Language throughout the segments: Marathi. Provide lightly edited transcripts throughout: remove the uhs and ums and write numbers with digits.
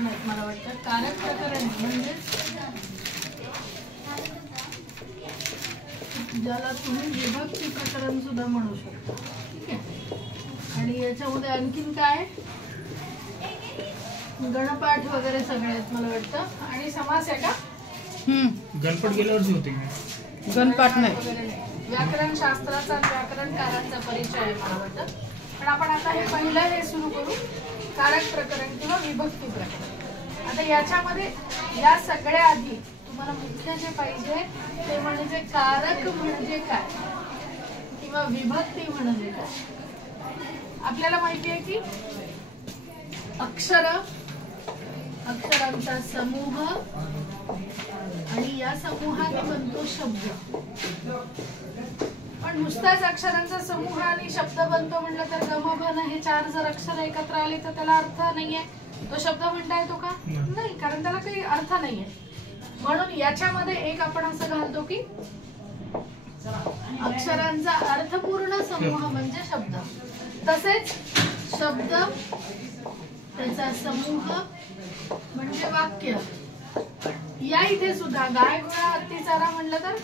प्रकरण आहेत मला वाटतं. कारक प्रकरण म्हणजे ज्याला तुम्ही विभक्ती प्रकरण सुद्धा म्हणू शकता. ठीक आहे. आणि याच्यामध्ये आणखीन काय गणपाठ वगैरे सगळे आहेत मला वाटतं. आणि समास आहे का? गणपट गेल्यावरची होती. गणपाठ नाही. व्याकरण शास्त्राचा आणि व्याकरणकारांचा परिचय आहे मला वाटतं. पण आपण आता हे पहिलं हे सुरू करू, कारक प्रकरण किंवा विभक्ती प्रकरण. आता याच्यामध्ये या सगळ्या आधी तुम्हाला मुख्य जे पाहिजे ते म्हणजे कारक म्हणजे काय किंवा विभक्ती म्हणजे काय. आपल्याला माहिती आहे की अक्षरांचा समूह आणि या समूहाने बनतो शब्द. पण नुसताच अक्षरांचा समूह आणि शब्द बनतो म्हटलं तर गम भन हे 4 जर अक्षर एकत्र आले तर त्याला अर्थ नाहीये. तो शब्द म्हणता येतो का? नाही, कारण त्याला काही अर्थ नाहीये. म्हणून याच्यामध्ये एक आपण असं घालतो की अक्षरांचा अर्थपूर्ण समूह म्हणजे शब्द. तसेच शब्द त्याचा समूह म्हणजे वाक्य. या इथे सुद्धा गाय घोडा हत्ती चारा म्हणलं तर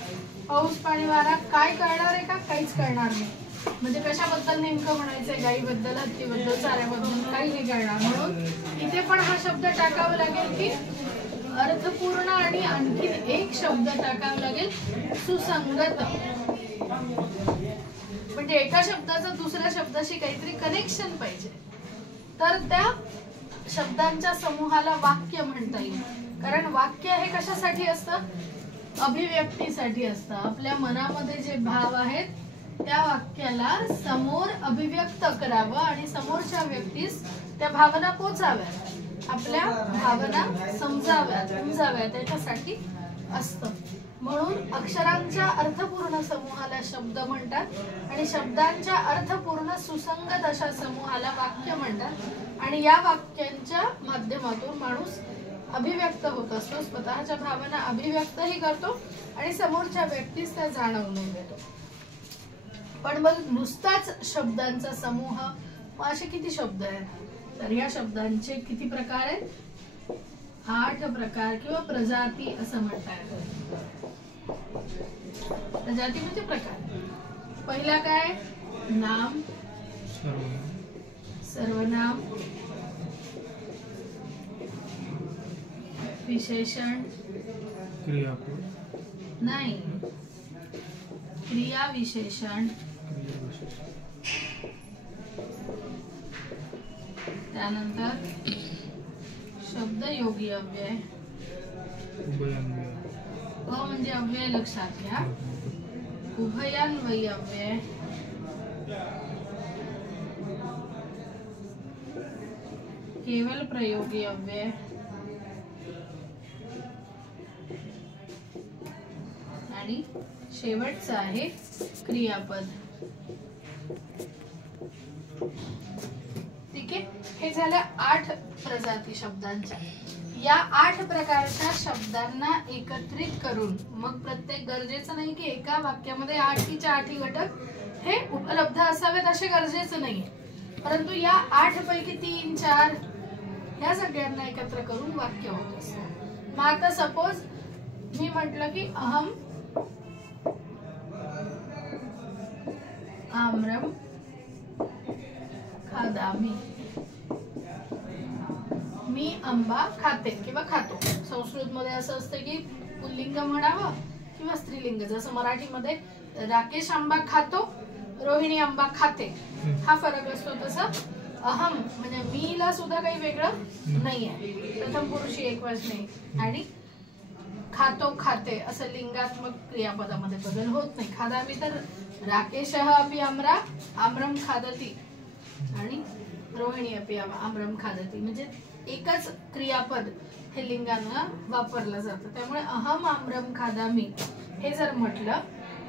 पाऊस पाणी वारा काय कळणार आहे का? काहीच कळणार नाही. म्हणजे कशाबद्दल नेमकं म्हणायचंय? गायीबद्दल, हत्तीबद्दल, चाऱ्याबद्दल काही नाही कळणार. म्हणून इथे पण हा शब्द टाकावा लागेल की अर्थपूर्ण आणि आणखी एक शब्द टाकावा लागेल सुसंगत. म्हणजे एका शब्दाचं दुसऱ्या शब्दाशी काहीतरी कनेक्शन पाहिजे तर त्या शब्दांच्या समूहाला वाक्य म्हणता येईल. कारण वाक्य हे कशासाठी असतं? अभिव्यक्तीसाठी असतं. आपल्या मनामध्ये जे भाव आहेत त्या वाक्याला समोर अभिव्यक्त करावं आणि समोरच्या व्यक्तीस त्या भावना पोचाव्यात, आपल्या भावना समजाव्यात याच्यासाठी असतं. म्हणून अक्षरांच्या अर्थपूर्ण समूहाला शब्द म्हणतात आणि शब्दांच्या अर्थपूर्ण सुसंगत अशा समूहाला वाक्य म्हणतात. आणि या वाक्यांच्या माध्यमातून माणूस अभिव्यक्त होत असतो, स्वतःच्या भावना अभिव्यक्तही करतो आणि समोरच्या व्यक्तीस त्या जाणवून देतो. पण मग नुसताच शब्दांचा समूह, असे किती शब्द आहेत? तर या शब्दांचे किती प्रकार आहेत? 8 प्रकार किंवा प्रजाती असं म्हणता येतं. प्रजाती म्हणजे प्रकार. पहिला काय? नाम, सर्वनाम, विशेषण, क्रियापद नाही, क्रिया विशेषण, त्यानंतर शब्दयोगी अव्यय. अ म्हणजे अव्यय लक्षात घ्या. उभयान्वयी अव्यय, केवल प्रयोगी अव्यय, आणि शेवटचा आहे क्रियापद. ठीक आहे. हे झालं 8 प्रजाती शब्दांच्या. या 8 प्रकारच्या शब्दांना एकत्रित करून मग प्रत्येक गरजेचं नाही की एका वाक्यामध्ये 8च्या 8 घटक हे उपलब्ध असावेत असे गरजेचं नाही, परंतु या 8 पैकी 3, 4 या सगळ्यांना एकत्र करून वाक्य होत असतं. मग आता सपोज मी म्हटलं की अहम आम्रम खादामी. मी आंबा खाते किंवा खातो. संस्कृत मध्ये असं असतं की पुल्लिंग म्हणावं किंवा स्त्रीलिंग. जसं मराठीमध्ये राकेश आंबा खातो, रोहिणी आंबा खाते, हा फरक असतो. तसं अहम म्हणजे मीला सुद्धा काही वेगळं नाहीये, प्रथम पुरुषी एकवचनी. आणि खातो, खाते असं लिंगात्मक क्रियापदामध्ये बदल होत नाही. खादामी तर राकेशः अपि आम्रम खादति आणि रोहिणी अपि आम्रम खादति, म्हणजे एकच क्रियापद हे लिंगांना वापरलं जातं. त्यामुळे अहम आम्रम खादामी हे जर म्हटलं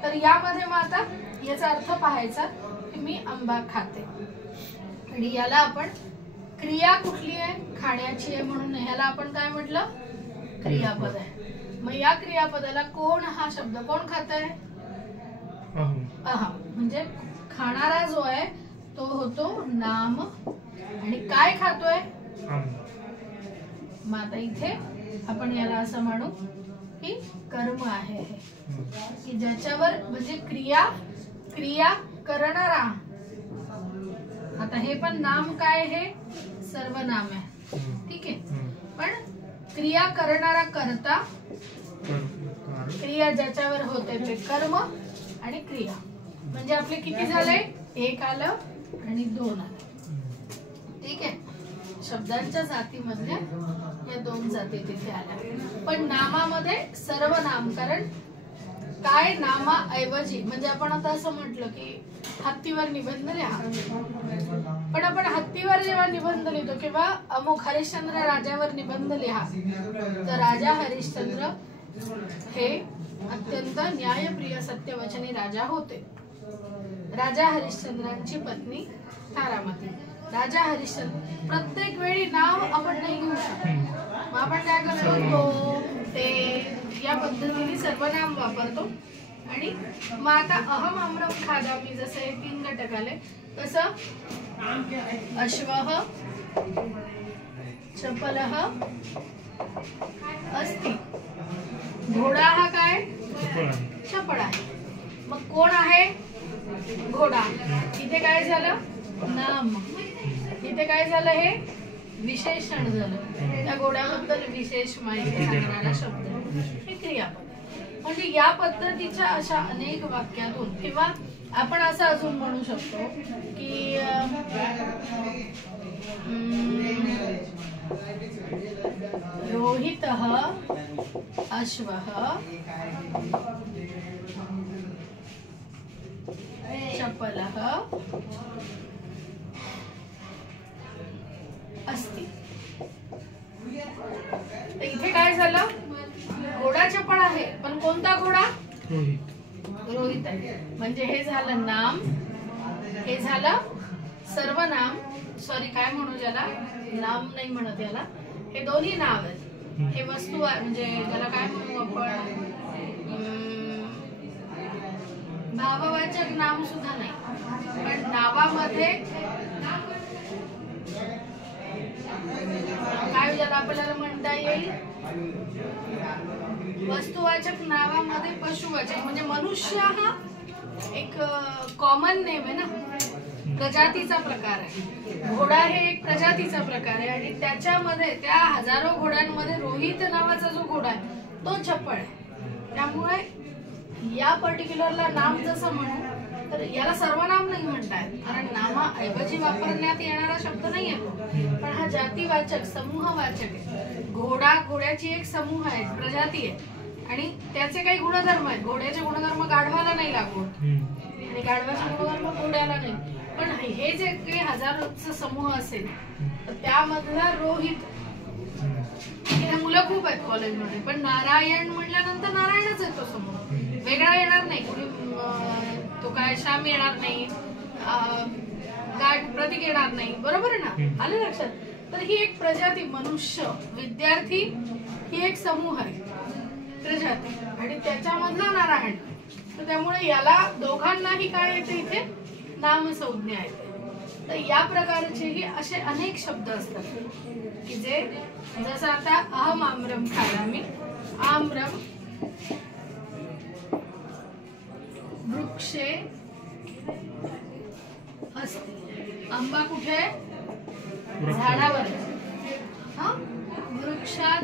तर यामध्ये मग आता याचा अर्थ पाहायचा की मी आंबा खाते. आणि याला आपण क्रिया कुठली आहे? खाण्याची आहे, म्हणून ह्याला आपण काय म्हटलं? क्रियापद आहे. मग या क्रियापदाला कोण हा शब्द कोण खातंय? अहम. म्हणजे खाणारा जो आहे तो होतो नाम. आणि काय खातोय? मग आता इथे आपण याला असं म्हणू की कर्म आहे हे, की ज्याच्यावर म्हणजे क्रिया करणारा. आता हे पण नाम काय, हे सर्वनाम आहे, ठीक आहे. पण क्रिया करणारा कर्ता, क्रिया ज्याच्यावर होते ते कर्म आणि क्रिया. म्हणजे आपले किती झाले, एक आलं आणि दोन आलं, ठीक आहे. शब्दांच्या जातीमधल्या या दोन जाती तिथे आल्या. पण नामामध्ये सर्व नामकरण काय, नामाऐवजी म्हणजे आपण आता असं म्हटलं की हत्तीवर निबंध लिहा, पण आपण हत्तीवर जेव्हा निबंध लिहितो किंवा अमुक हरिश्चंद्र राजावर निबंध लिहा, तर राजा हरिश्चंद्र हे अत्यंत न्यायप्रिय सत्यवचनी राजा होते. राजा हरिश्चंद्रांची पत्नी तारामती. राजा हरिश्चंद्र प्रत्येक वेळी नाव आपण नाही घेऊ शकतो, मग आपण काय करतो, ते या पद्धतीने सर्वनाम वापरतो. आणि मग आता अहम आम्रम खादामी जसं हे 3 घटक आले तसं अश्वः चपलः अस्ति. घोडा हा काय, चपळ आहे. मग कोण आहे, घोडा. इथे काय झालं, नाम. इथे काय झालं, हे विशेषण झालं. त्या घोड्याबद्दल विशेष माहिती सांगणारा शब्द हे क्रियापद. म्हणजे या पद्धतीच्या अशा अनेक वाक्यातून, किंवा आपण असं अजून म्हणू शकतो की रोहितः अश्वः चपलः अस्ति. इथे काय झालं, घोडा चपळ आहे, पण कोणता घोडा, रोहित आहे. म्हणजे हे झालं नाम, हे झालं सर्वनाम. सॉरी, काय म्हणू ज्याला, नाम नाही म्हणत याला, हे दोन्ही नाव आहेत. हे वस्तू आहे, म्हणजे त्याला काय म्हणू आपण, भाववाचक नाम सुद्धा नाही, पण नावामध्ये काय ज्याला आपल्याला म्हणता येईल, वस्तुवाचक नावामध्ये पशुवाचक. म्हणजे मनुष्य हा एक कॉमन नेम आहे ना, प्रजातीचा प्रकार आहे. घोडा हे एक प्रजातीचा प्रकार आहे, आणि त्याच्यामध्ये त्या हजारो घोड्यांमध्ये रोहित नावाचा जो घोडा आहे तो चपळ आहे. त्यामुळे या पर्टिक्युलरला नाम जसं म्हणू तर याला सर्वनाम नाही म्हणतायत, कारण नामाऐवजी वापरण्यात येणारा शब्द नाही येतो. पण हा जातीवाचक, समूहवाचक आहे. घोडा, घोड्याची एक समूह आहे, प्रजाती आहे, आणि त्याचे काही गुणधर्म आहेत. घोड्याचे गुणधर्म गाढवाला नाही लागू आणि गाढवाचे गुणधर्म घोड्याला नाही. पण हे जे काही हजारोचा समूह असेल तर त्यामधला रोहित, मुलं खूप आहेत कॉलेजमध्ये, पण नारायण म्हटल्यानंतर नारायणच येतो समोर, वेगळा येणार नाही कोणी. तो काय श्याम येणार नाही, काय प्रतीक येणार नाही, बरोबर आहे ना, आलं लक्षात. तर ही एक प्रजाती, मनुष्य, विद्यार्थी ही एक समूह आहे, प्रजाती, आणि त्याच्यामधला नारायण. तर त्यामुळे याला दोघांनाही काय येते, इथे नामसंज्ञा येते. तर या प्रकारचेही असे अनेक शब्द असतात की जे, जसं आता अहम आम्रम खादामी, आम्रम वृक्षे अस्ति. आंबा कुठे, झाडावर. हा, वृक्षात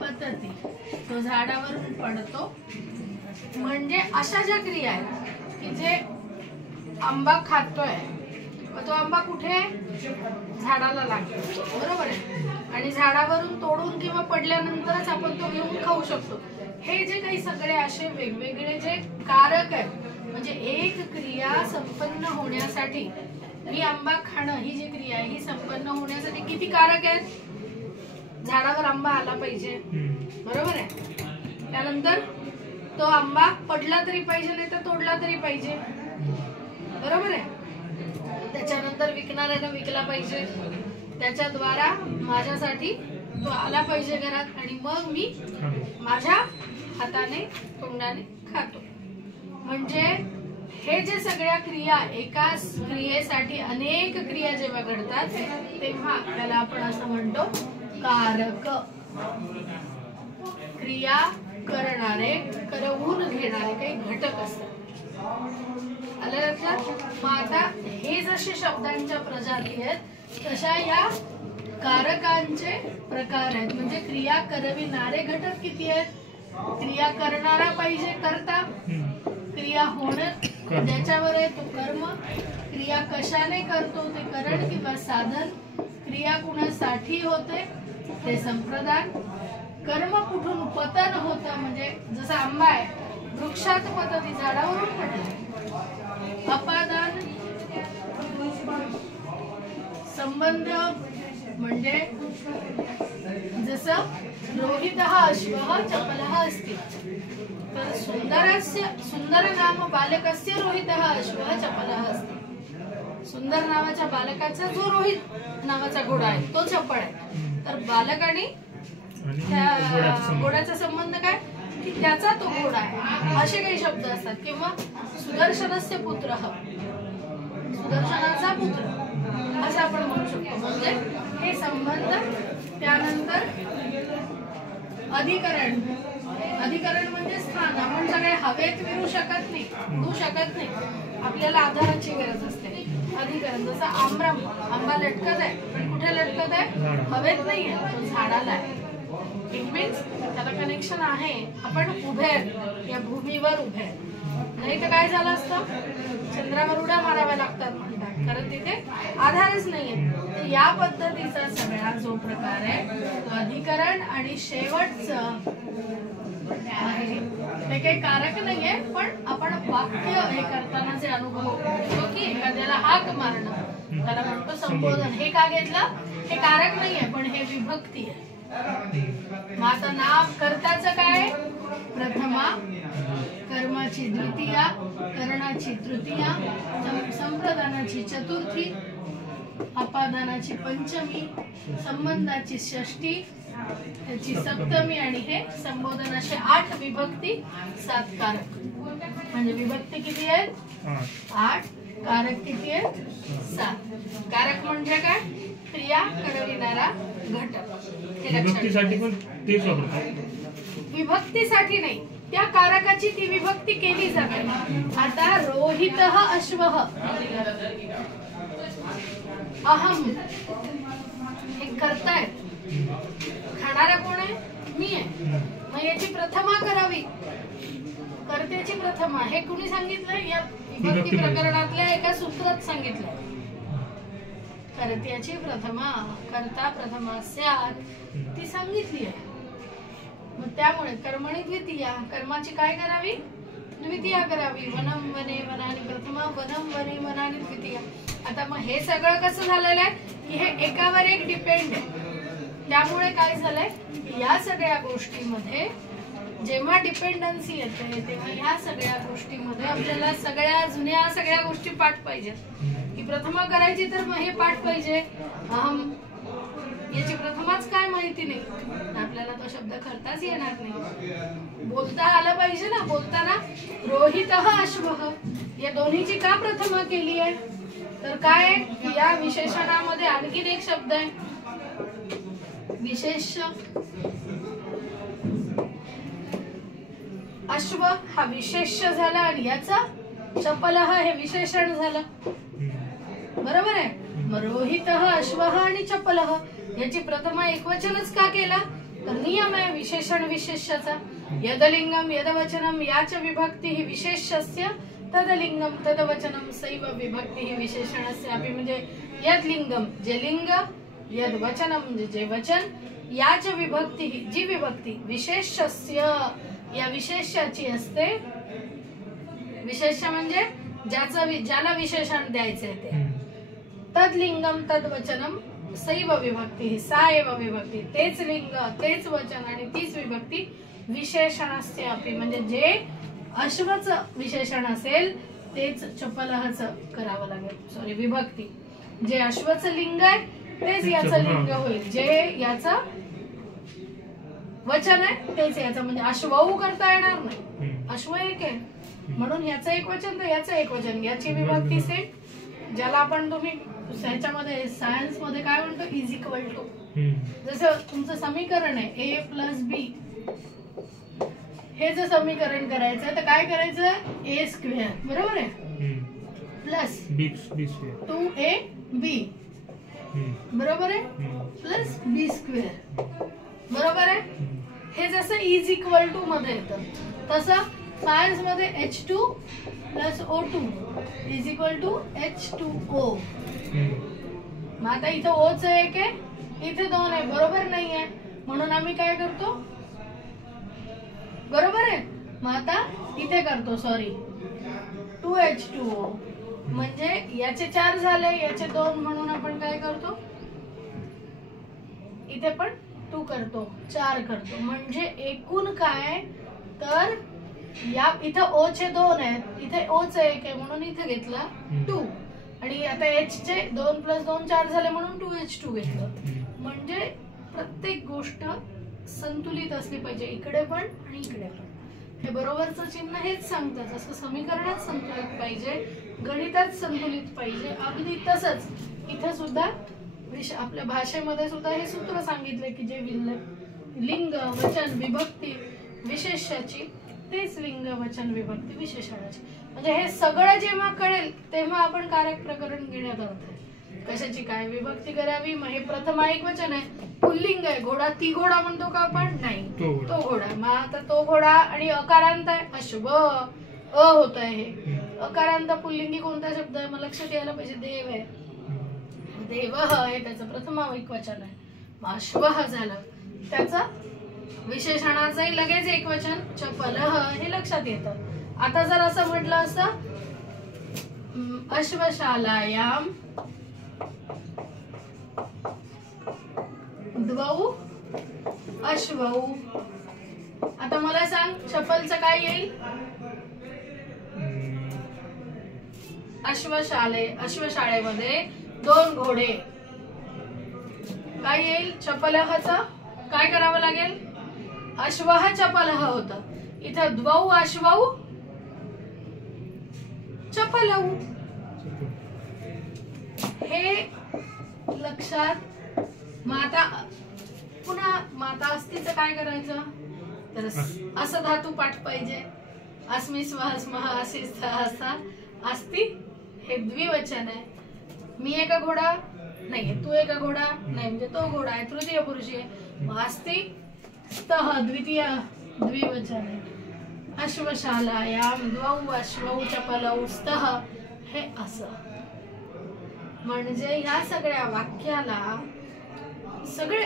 पतती, तो झाडावरून पडतो. म्हणजे अशा ज्या क्रिया आहेत की जे आंबा खातोय, तो आंबा कुठे, झाडाला लागतो, बरोबर आहे. आणि झाडावरून तोडून किंवा पडल्यानंतरच आपण तो घेऊन खाऊ शकतो. हे जे काही सगळे असे वेगवेगळे जे कारक आहेत, म्हणजे एक क्रिया संपन्न होण्यासाठी, ही आंबा खाणं ही जी क्रिया आहे ही संपन्न होण्यासाठी किती कारक आहेत. झाडावर आंबा आला पाहिजे, बरोबर आहे. त्यानंतर तो आंबा पडला तरी पाहिजे, नाही तर तोडला तरी पाहिजे, बरोबर आहे. त्याच्यानंतर विकणाऱ्यानं विकला पाहिजे, त्याच्याद्वारा माझ्यासाठी तो आला पाहिजे घरात, आणि मग मी माझ्या हाताने, तोंडाने खातो. म्हणजे हे जे सगळ्या क्रिया एकाच क्रियेसाठी अनेक क्रिया जेव्हा घडतात तेव्हा त्याला आपण असं म्हणतो कारक. क्रिया करणारे करवून घेणारे काही घटक असतात. आलं लक्षात? मग आता हे जसे शब्दांच्या प्रजाती आहेत तशा या कारकांचे प्रकार आहेत. म्हणजे क्रिया करविणारे घटक किती आहेत? क्रिया करणारा पाहिजे कर्ता, क्रिया होणं ज्याच्यावर आहे तो कर्म, क्रिया कशाने करतो ते करण किंवा साधन, क्रिया कुणासाठी होते ते संप्रदान, कर्म कुठून पतन होतं म्हणजे जसं आंबा आहे वृक्षात पतती झाडावरून पडते, अपादान संबंध म्हणजे जसं रोहितः अश्वः चपलः अस्ति तर सुंदर नाम बालकस्य रोहितः अश्वः चपलः अस्ति. सुंदर नावाच्या बालकाचा जो रोहित नावाचा घोडा आहे तो चपळ आहे. तर बालक आणि त्या घोड्याचा संबंध काय की त्याचा तो घोडा आहे. असे काही शब्द असतात. किंवा सुदर्शनस्य पुत्रः सुदर्शनाचा पुत्र असं आपण म्हणू शकतो. म्हणजे हे संबंध. त्यानंतर अधिकरण. अधिकरण म्हणजे स्थान. आपण सगळे हवेत विरू शकत नाही, उडू शकत नाही, आपल्याला आधाराची गरज असते. अधिकरण जसं आंबा लटकत आहे पण कुठे लटकत आहे? हवेत नाही आहे, तो झाडाला आहे. इट मीन्स त्याला कनेक्शन आहे. आपण उभे आहेत या भूमीवर उभे आहेत. नाही तर काय झालं असतं? चंद्रावर उड्या माराव्या लागतात म्हणतात कारण तिथे आधारच नाहीये. तर या पद्धतीचा सगळा जो प्रकार आहे तो अधिकरण. आणि शेवटचं आहे ते काही कारक नाहीये पण आपण वाक्य हे करताना जे अनुभव घेतो की एखाद्याला हाक मारणं त्याला म्हणतो संबोधन. हे का घेतलं? हे कारक नाहीये पण हे विभक्ती आहे. मग आता नाम कर्ताचं काय? प्रथमा, कर्माची द्वितीया, करणाची तृतीया, संप्रदानाची चतुर्थी, अपादानाची पंचमी, संबंधाची षष्टी, त्याची सप्तमी आणि हे संबोधन असे 8 विभक्ती 7 कारक. म्हणजे विभक्ती किती आहेत? 8. कारक किती आहेत? 7. कारक म्हणजे काय? क्रिया करविणारा घटक. विभक्तीसाठी पण तेच वापरतात. विभक्तीसाठी नाही, त्या कारकाची ती विभक्ती केली जाते. आता रोहितः अश्वः अहम हे करतायत. खाणारा कोण आहे? मी आहे. मग याची प्रथमा करावी. कर्त्याची प्रथमा हे कुणी सांगितलं? या विभक्ती प्रकरणातल्या एका सूत्रात सांगितलं. कर्त्याची प्रथमा, कर्ता प्रथमा स्यात् ती सांगितली आहे. मग त्यामुळे कर्मणी द्वितीया, कर्माची काय करावी? द्वितीया करावी. वनम वने वनानि प्रथमा, वनम वने वनानि द्वितीया. आता मग हे सगळं कसं झालेलं आहे की हे एकावर एक डिपेंड आहे. त्यामुळे काय झालंय या सगळ्या गोष्टीमध्ये जेव्हा डिपेंडन्सी येते तेव्हा ह्या सगळ्या गोष्टीमध्ये आपल्याला सगळ्या जुन्या गोष्टी पाठ पाहिजेत. की प्रथमा करायची तर मग हे पाठ पाहिजे. अहम याची प्रथमाच काय माहिती नाही आपल्याला तो शब्द करताच येणार नाही. बोलता आलं पाहिजे ना. बोलताना रोहितः अश्वः या दोन्हीची का प्रथमा केली आहे? तर काय या विशेषणामध्ये आणखीन एक शब्द आहे विशेष. अश्व हा विशेष्य झाला आणि याचा चपलः हे विशेषण झालं. बरोबर आहे. मग रोहितः अश्वः आणि चपलः याची प्रथमा एकवचनच का केला? तर नियम आहे विशेषण विशेष्याचा. यदलिंगम यदवचनम याच विभक्ती ही विशेष्यस्य, तदलिंगम तदवचनम सैव विभक्ती ही विशेषणस्य. अपि म्हणजे यदलिंगम जे लिंग, यदवचनम जे वचन, याच विभक्ती ही जी विभक्ती विशेष्यस्य या विशेष्याची असते. विशेष्य म्हणजे ज्याला विशेषण द्यायचे ते. तदलिंगम तदवचनम सैव विभक्ती ही सा एव विभक्ती. तेच लिंग तेच वचन आणि तीच विभक्ती विशेषणस्य अपि म्हणजे जे अश्वचं विशेषण असेल तेच चपलहचं करावं लागेल. सॉरी विभक्ती. जे अश्वचं लिंग आहे तेच याचं लिंग होईल. जे याचं वचन आहे तेच याचं. म्हणजे अश्वऊ करता येणार नाही. अश्व एक आहे म्हणून याचं एक वचन तर याचं एक वचन, याची विभक्ती सेम, ज्याला आपण तुम्ही ह्याच्यामध्ये सायन्स मध्ये काय म्हणतो इज इक्वल टू. जसं तुमचं समीकरण आहे ए प्लस बी, हे जर समीकरण करायचं तर काय करायचं ए स्क्वेअर बरोबर आहे प्लस बी स्क्वेअर 2ab बरोबर आहे प्लस बी स्क्वेअर बरोबर आहे. हे जसं इज इक्वल टू मध्ये येतं तसं सायन्स मध्ये H2 plus O2 is equal to H2O. मग आता इथं ओच एक आहे इथे 2 आहे बरोबर नाही आहे म्हणून आम्ही काय करतो बरोबर आहे. मग आता इथे करतो सॉरी 2H2O म्हणजे याचे 4 झाले याचे 2 म्हणून आपण काय करतो इथे पण 2 करतो 4 करतो म्हणजे एकूण काय तर या इथे O चे 2 आहेत इथे O चे 1 आहे म्हणून इथे घेतला 2 आणि आता H चे 2 + 2 4 झाले म्हणून 2H2 घेतलं. म्हणजे प्रत्येक गोष्ट संतुलित असली पाहिजे इकडे पण आणि इकडे पण. हे बरोबरचं चिन्ह हेच सांगतं जसं समीकरणात संतुलित पाहिजे गणितात संतुलित पाहिजे अगदी तसंच इथे सुद्धा आपल्या भाषेमध्ये सुद्धा हे सूत्र सांगितले की जे लिंग वचन विभक्ती विशेषाची तेच लिंग वचन विभक्ती विशेषणाची. म्हणजे हे सगळं जेव्हा कळेल तेव्हा आपण कारक प्रकरण घेण्यात आहोत. कशाची काय विभक्ती करावी. मग हे प्रथमा एक वचन आहे पुल्लिंग आहे घोडा ती घोडा म्हणतो का आपण नाही तो घोडा. मग आता तो घोडा आणि अकारांत आहे अशुभ अ होत आहे. हे अकारांत पुल्लिंगी कोणता शब्द आहे मला लक्षात यायला पाहिजे देव आहे देव आहे त्याचं प्रथमा एक वचन आहे. मग अश्व झालं त्याचं विशेषणाचंही लगेच एक वचन चपल हे लक्षात येतं. आता जर असं म्हटलं असतं अश्वशालायाम द्वौ अश्वौ. आता मला सांग चपलचं काय येईल अश्वशाळेमध्ये 2 घोडे काय येईल चपलहचं काय करावं लागेल अश्वह चपलह होतं इथं द्वौ अश्वौ चपलौ. हे लक्षात. माता पुन्हा माता अस्तीचं काय करायचं तर असं धातू पाठ पाहिजे अस्मि स्वः स्मः असी असा अस्ति हे द्विवचन आहे. मी एका घोडा नाही तू एका घोडा नाही म्हणजे तो घोडा आहे तृतीय पुरुषी आहे. मग अस्ति स्तः द्वितीय द्विवचन आहे. अश्वशालायाम द्वौ अश्वौ चपलौ स्तः हे असं. म्हणजे या सगळ्या वाक्याला सगळे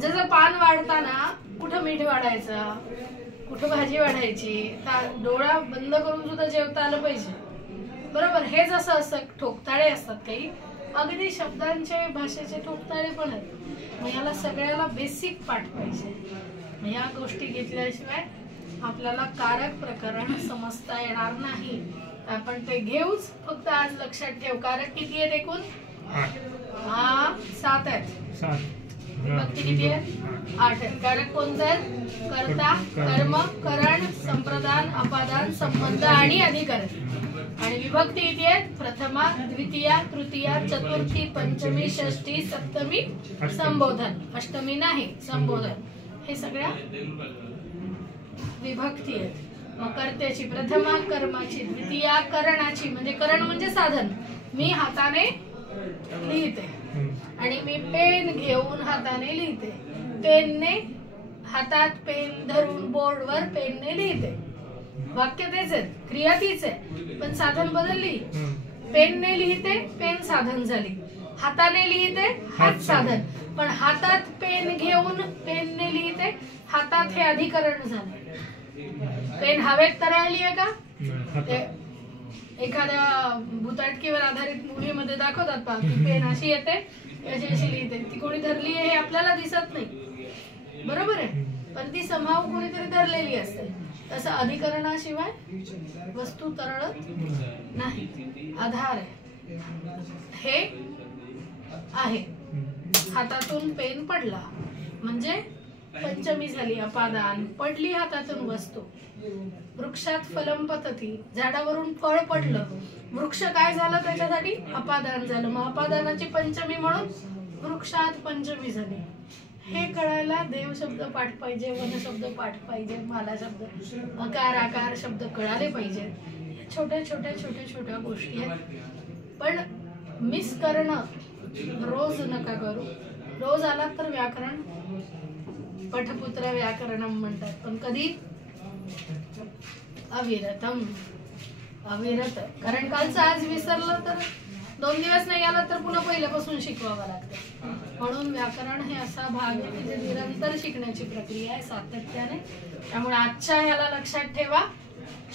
जसं पान वाढताना कुठं मीठ वाढायचं कुठं भाजी वाढायची डोळा बंद करून सुद्धा जेवता आलं पाहिजे बरोबर. हे जसं असं ठोकताळे असतात काही अगदी शब्दांचे भाषेचे ठोकताळे पण आहेत. मग याला सगळ्याला बेसिक पाठ पाहिजे. या गोष्टी घेतल्याशिवाय आपल्याला कारक प्रकरण समजता येणार नाही. आपण ते घेऊच फक्त आज लक्षात ठेव कारक किती आहेत एकूण 7 आहेत. विभक्ती किती आहेत 8 आहेत. कारक कोणते आहेत कर्ता कर्म करण संप्रदान अपादान संबंध आणि अधिकरण. आणि विभक्ती किती आहेत प्रथमा द्वितीया तृतीया चतुर्थी पंचमी षष्ठी सप्तमी संबोधन अष्टमी नाही संबोधन हे सगळ्या विभक्ती आहेत. मग कर्त्याची प्रथमा कर्माची द्वितीया करणाची म्हणजे करण म्हणजे साधन. मी हाताने लिहिते आणि मी पेन घेऊन हाताने लिहिते. पेनने हातात पेन धरून बोर्डवर पेनने लिहिते. वाक्य तेच आहे क्रिया तीच आहे पण साधन बदलली. पेनने लिहिते पेन साधन झाली हाताने लिहिते हात साधन पण हातात पेन घेऊन पेनने लिहिते हातात हे अधिकरण झाले. पेन हवेत तरळली आहे का एखाद्या भूताटकीवर आधारित मूवीमध्ये दाखवतात पहा की पेन अशी येते अशी अशी लिहिते ती कोणी धरली आहे हे आपल्याला दिसत नाही बरोबर आहे पण ती संभाव कोणीतरी धरलेली असते. तसं अधिकरणाशिवाय वस्तू तरळत नाही. आधार आहे हे आहे हातातून पेन पडला म्हणजे पंचमी झाली अपादान, पडली हातातून वस्तू. वृक्षात फलम पतती, झाडावरून फळ पडलं, वृक्ष काय झालं त्याच्यासाठी अपादान झालं, मग अपादानाची पंचमी म्हणून वृक्षात पंचमी झाली. हे कळायला देव शब्द पाठ पाहिजे, वन शब्द पाठ पाहिजे, माला शब्द, अकार आकार शब्द कळाले पाहिजे. छोट्या छोट्या छोट्या छोट्या गोष्टी आहेत, पण मिस करणं रोज नका करू. रोज आलात तर व्याकरण, पठपुत्र व्याकरणम म्हणतात, पण कधी अविरतम, अविरत. कारण कालचं आज विसरलं तर 2 दिवस नाही आला तर पुन्हा पहिल्यापासून शिकवावं लागतं. म्हणून व्याकरण हे असा भाग आहे की जे निरंतर शिकण्याची प्रक्रिया आहे, सातत्याने. त्यामुळे आजच्या ह्याला लक्षात ठेवा,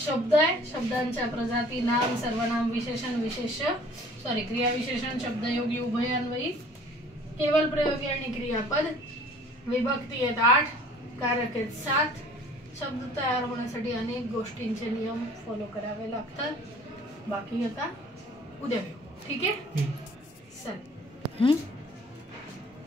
शब्द आहे, शब्दांच्या प्रजाती, नाम, सर्वनाम, विशेषण, विशेष्य, क्रिया विशेषण, शब्दयोगी, उभयान्वयी, केवल प्रयोगी आणि क्रियापद. विभक्ती आहेत 8, कारक आहेत 7. शब्द तयार होण्यासाठी अनेक गोष्टींचे नियम फॉलो करावे लागतात. बाकी आता उद्या, ठीक आहे? चल.